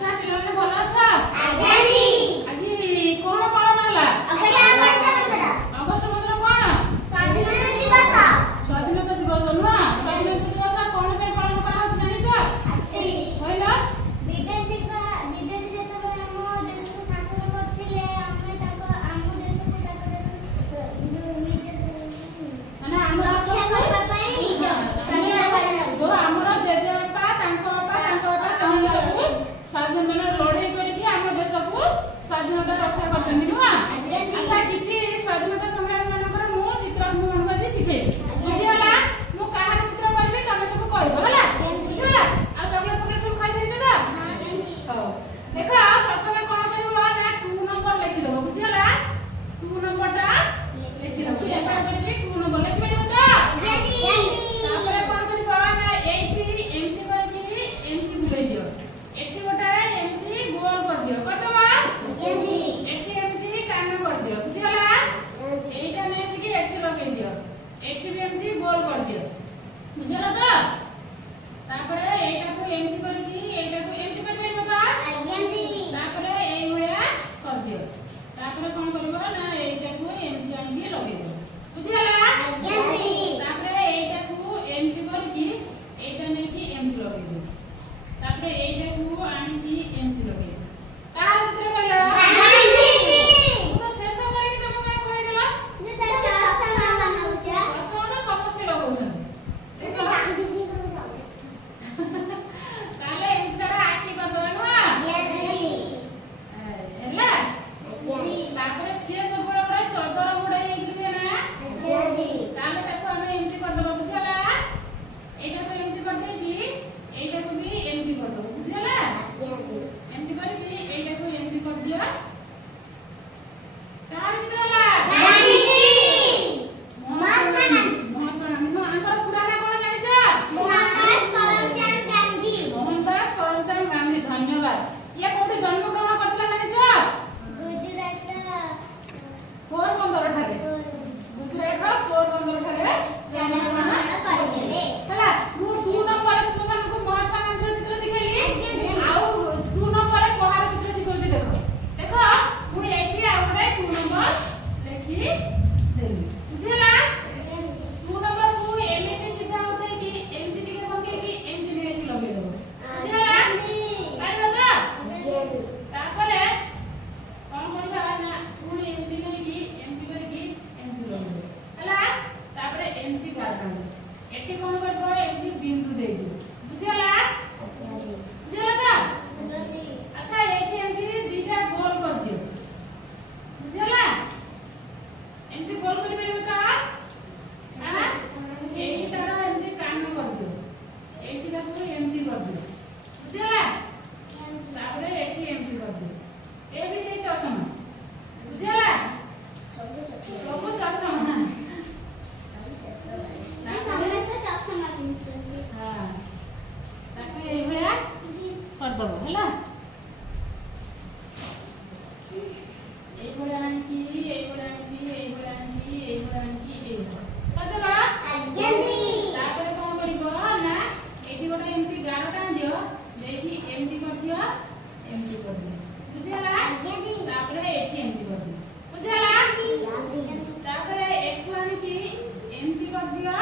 अच्छा पिलाने भल अच्छा आज्ञा जी आज कोन पालन हला अगला अगस्त 15 कोन स्वाधीनता दिवस ना स्वाधीनता दिवस कोन पे पालन करा हो जानि छ होइला विदेशी जत हम देश को शासन करथिले हम ताको हम देश को ताको निजे माने हमरा सब करबा पई जो हमरा जेजे बापा तांको बापा सब स्वाधीन माने लड़ाई करके हम देश को स्वाधीनता रक्षा करछन नुआ अच्छा किछि स्वाधीनता संग्राम मानकर मो चित्र मन को सिखे बुझियला मो कहानी चित्र करबे तमे सब कहबो हला बुझियला आ चॉकलेट पकेट सब खाइ छै दा हां देखो प्रथमे कोन करियो ना 2 नंबर लिखि देबो बुझियला 2 नंबर टा लिखि देबो ए पर करके 2 नंबर लिखि देबो दा तापर कोन करियो ना 80 एमटी करके एमटी बुलाई दियो एठी गोटा एमटी गोल कर दियो करदबा एठी एमटी कान कर दियो बुझियला एटा ने सिके एठी लगे दियो एठी भी एमटी गोल कर दियो बुझियला तो तापर एटा को एमटी करके एटा को एमटी करबे बता आज्ञा जी तापर एई होया कर दियो तापर कोन करबो ना एटा को एमटी आनी के लगे दियो बुझियला आज्ञा जी तापर एटा को एमटी करके एटा ने की एमटी लगे दियो तापर एटा को आनी की एमटी लगे कार चित्र करला आज्ञा जी तो शेष करके तुम कोन कहि देला जे त चौथा बनाउछा असोना समस्त लगौछन देखो ताले एमटी तारा आकी कर दबा ना आज्ञा जी हैला तापर से सब बड़ा बड़ा चदर मुडा हेगिले ना आज्ञा जी ताले ताको हम एमटी कर दबा बुझला एटा तो एमटी कर दे की एटा को भी एमटी कर दबा बुझला आज्ञा जी एमटी करके एटा को एमटी कर दिया तार चला आज्ञा जी महात्मा गांधी नो आंकर पुराना कोन जानि छ मोहनदास करमचंद गांधी धन्यवाद ये कोठी जन्म ग्रहण करतला जानि छ गुजरात पोरबंदर ठारे गुजरात रो पोरबंदर ठारे जन्म ग्रहण करले हला मु 2 नंबर तुम मानको महात्मा गांधी चित्र सिखेली आउ 2 नंबर कोहार चित्र सिखौछि देखो देखो मु एठी आउरे 2 नंबर लिखि देली बुझिला 2 नंबर को एमटी सीधा उठे की एमटी टिके पके की एमटी ने सी लगे दो बुझिला पाइलो तो तापरे कोन करबा ना पुनी एमटी ने की एमटी करके एमटी लगे दो हला तापरे एमटी काटन एठी कोन करबो एमटी बिंदु दे दो बुझिला बुझिला तो अच्छा एठी एमटी दीटा गोल कर दियो बुझिला एमटी गोल कर बेले बता हां एठी तारा एमटी कान कर दियो एठी ताको एमटी कर दियो बुझिला तापरे एठी एमटी कर दियो ए भी से चश्मा बुझिला सब चश्मा हां ताके ए भलिया कर दबो हला ए भलिया आनी की ए भलिया आनी की ए भलिया आनी की ए भलिया आनी की ए कर दबा आज्ञा जी तापर कोन करिवो ना एठी गोटा एमटी गारटा दियो देखि एमटी कर दियो बुझिला आज्ञा जी तापर एठी एमटी कर दियो बुझिला तापर एठु आनी की एमटी कर दियो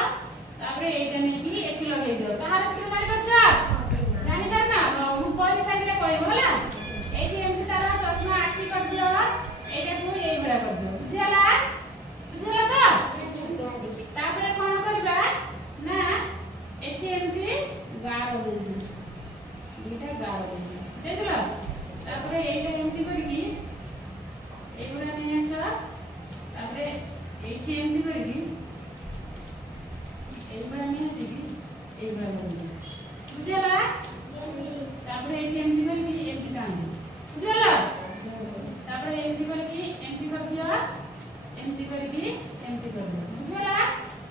तापर एटा ने की एठी लगे दियो ताहार के जानि बच्चा जानि करना मु कोई साइड ले कहबो हला एठी एमटी तारा चश्मा आखी कर दियो एटा को ए बड़ा कर दियो बुझिला बुझिला तो तापर कोन करबा ना एठी एमटी गारो दे दियो दीटा गारो दे दियो तापर एटा एमटी करकी ए बड़ा ने आसा तापर एठी एमटी करकी ए बड़ा ने आसी ए बड़ा बुझिला तापर एठी एमटी करकी एठी टाणी बुझिला तापर एमटी करकी एमटी कर दियो एमटी करकी एमटी कर दियो बुझिला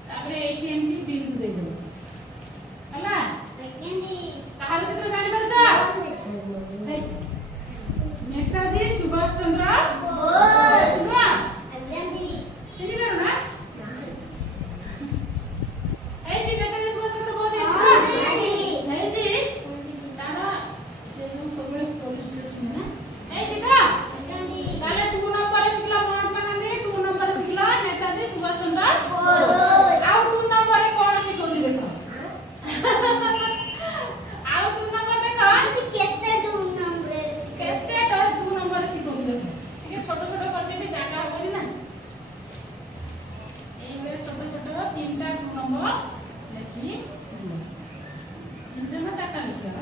तापर एठी एमटी बिंदु दे दियो हला सेकेंडी कहार चित्र जानि परछ नेताजी सुभाष चंद्र बोस सुना आज्ञा जी चिनि करो ना ए जी नेताजी सुभाष चंद्र बोस है जी तारा से जो सब ए चिका ताले 2 नंबर शिखला महात्मा गांधी 2 नंबर शिखला नेताजी सुभाष चंद्र बोस आउ 2 नंबर रे कोन शिखौली देखो आउ 2 नंबर देखो केते 2 नंबर शिखौली देखो ठीक छोट छोट करते भी जागा होबनी ना ए बेले छोट छोट 3टा 2 नंबर लिखी इंदे में 4टा लिखला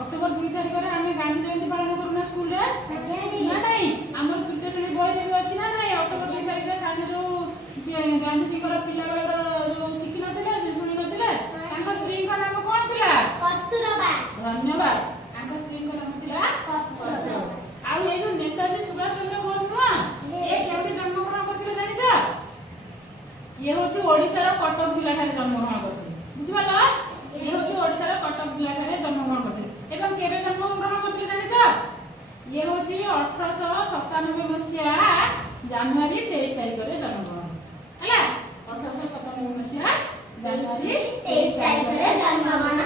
अक्टोबर 2 तारिख रे हमें गांधी जयंती पालन करूना स्कूल रे ना नहीं हमर तृतीय श्रेणी बही में अछि ना नहीं अक्टोबर 2 तारिख रे साने जो गांधी जी को पिला बेला जो शिखि नथिले जे सुनि नथिले तांको स्त्री का नाम कोन थिला कस्तूरबा धन्यवाद तांको स्त्री का नाम थिला कस्तूरबा आ ये जो नेताजी सुभाष चंद्र बोस न ए केबे जन्म ग्रहण करथिले जानि छ ये होछि ओडिसा रो कटक जिल्ला ठारे जन्म ग्रहण करथिले बुझिबला ये होछि ओडिसा रो कटक जिल्ला ठारे जन्म ग्रहण करथिले एवं केबे जन्म ग्रहण करथिले जानि छ ये होछि 1897 मसिया जनवरी 23 तारिख रे जन्म ग्रहण हला 1897 मसिया जनवरी 23 तारिख रे जन्म ग्रहण